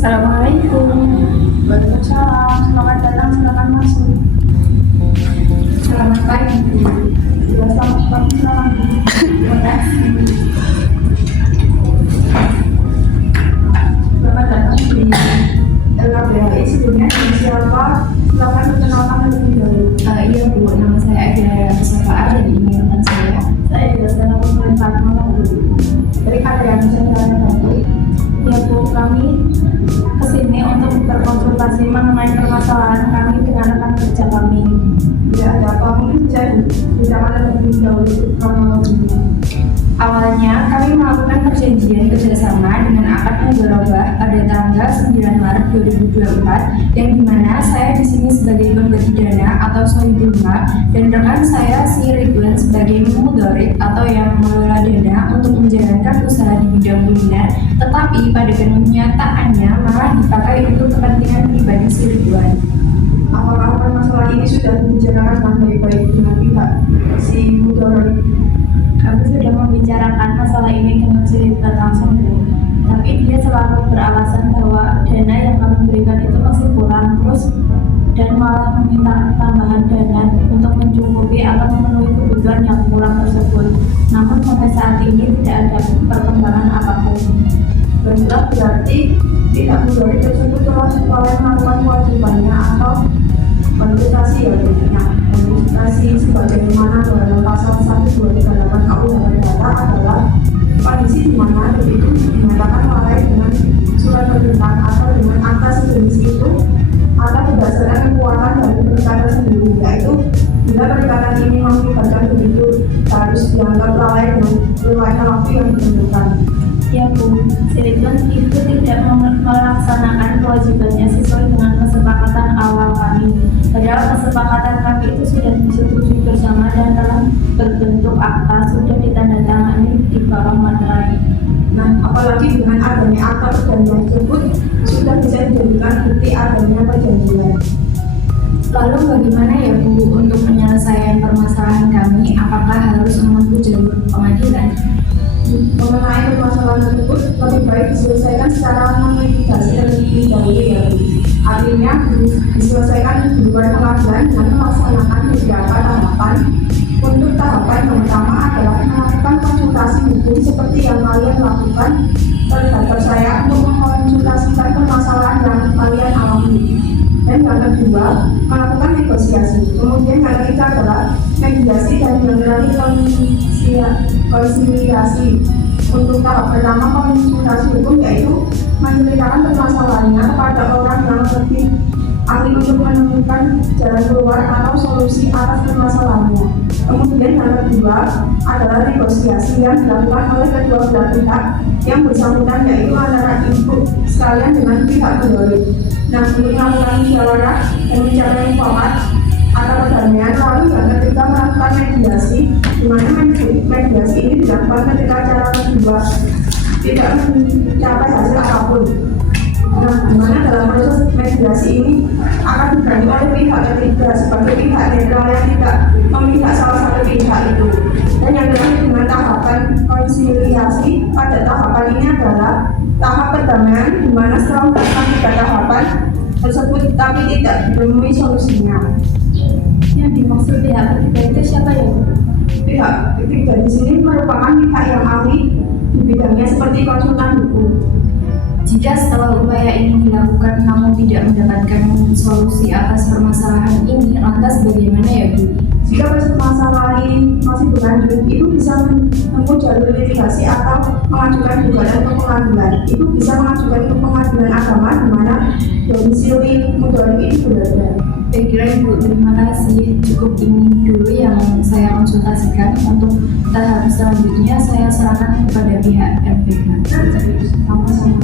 Assalamualaikum. Waalaikumsalam, selamat datang, silakan masuk. Selamat pagi, Bu. Ya, selamat pagi, selamat. Terima kasih. Selamat datang di LKBHI. Sebelumnya dengan siapa? Silakan perkenalkan terlebih dahulu. Iya, Bu. Nama saya Aidina Mustafa dan ini teman saya. Saya juga dalam pemerintah dulu. Jadi ada yang bisa saya bantu? Ya, Bu. Kami kesini untuk berkonsultasi mengenai permasalahan kami dengan rekan kerja kami. Ya, ada apa? Mungkin bisa diceritakan terlebih dahulu kronologinya. Awalnya, kami melakukan perjanjian kerjasama dengan akad mudharabah pada tanggal 9 Maret 2024 yang dimana saya di sini sebagai pemberi dana atau sohibul ma dan rekan saya si Ridwan sebagai mudharib atau yang mengelola dana untuk menjalankan usaha di bidang kuliner, tetapi pada kenyataannya malah dipakai untuk kepentingan pribadi si Ridwan. Apakah permasalahan ini sudah dibicarakan dengan baik-baik dengan pihak si mudharib? Kami sudah membicarakan masalah ini dengan si Ridwan langsung, Bu. Tapi dia selalu beralasan bahwa dana yang kami berikan itu masih kurang terus dan malah meminta tambahan dana untuk mencukupi atau memenuhi kebutuhan yang kurang tersebut. Namun sampai saat ini tidak ada perkembangan apapun. Baiklah, berarti pihak mudharib tersebut telah melakukan kewajibannya atau verifikasi ya tentunya. Verifikasi sebagaimana dalam pasal 1238 KUH data adalah kondisi di mana itu dinyatakan lalai dengan surat perintah atau dengan akta sejenis itu atau berdasarkan kekuatan dari perikatan sendiri, yaitu bila perikatan ini mengakibatkan begitu harus dianggap lalai dengan riwayat waktu yang ditentukan. Ya, Bu, si Ridwan itu tidak melaksanakan kewajibannya sesuai dengan kesepakatan awal kami. Padahal kesepakatan kami itu sudah disetujui bersama dan telah berbentuk akta sudah ditandatangani di bawah materai. Nah, apalagi dengan adanya akta perjanjian tersebut sudah bisa dijadikan bukti adanya perjanjian. Lalu bagaimana ya, Bu, untuk penyelesaian permasalahan kami? Apakah harus menempuh jalur pengadilan? Mengenai permasalahan tersebut lebih baik diselesaikan secara non-litigasi terlebih dahulu ya. Artinya diselesaikan di luar pengadilan dengan melaksanakan beberapa tahapan. Untuk tahapan yang pertama adalah melakukan konsultasi hukum seperti yang kalian lakukan terhadap saya untuk mengkonsultasikan permasalahan yang kalian alami. Dan yang kedua, melakukan negosiasi. Kemudian yang ketiga adalah mediasi dan mengurangi konsiliasi. Untuk tahap pertama konsultasi hukum yaitu menceritakan permasalahannya kepada orang yang lebih ahli untuk menemukan jalan keluar atau solusi atas permasalahannya. Kemudian yang kedua adalah negosiasi yang dilakukan oleh kedua belah pihak yang bersangkutan, yaitu antara ibu sekalian dengan pihak mudharib. Nah, untuk melakukan musyawarah dan mencapai mufakat atau perdamaian, lalu yang ketiga melakukan mediasi, di mana mediasi ini dilakukan ketika cara kedua tidak mencapai hasil apapun. Nah, di mana dalam proses mediasi ini akan dibantu oleh pihak ketiga sebagai pihak netral yang tidak memihak salah satu pihak itu. Dan yang terakhir dengan tahapan konsiliasi, pada tahapan ini adalah tahap perdamaian, di mana setelah melakukan tiga tahapan tersebut tapi tidak ditemui solusinya. Yang dimaksud pihak ketiga itu siapa ya, Bu? Pihak ketiga di sini merupakan pihak yang ahli di bidangnya seperti konsultan hukum. Jika setelah upaya ini dilakukan namun tidak mendapatkan solusi atas permasalahan ini, lantas bagaimana ya, Bu? Jika permasalahan ini masih berlanjut, itu bisa menempuh jalur litigasi atau mengajukan gugatan ke pengadilan. Itu bisa mengajukan ke pengadilan agama di mana domisili mudharib ini berada. Baiklah, Bu, terima kasih. Cukup ini dulu yang saya konsultasikan. Untuk tahap selanjutnya saya serahkan kepada pihak MPK. Sama-sama.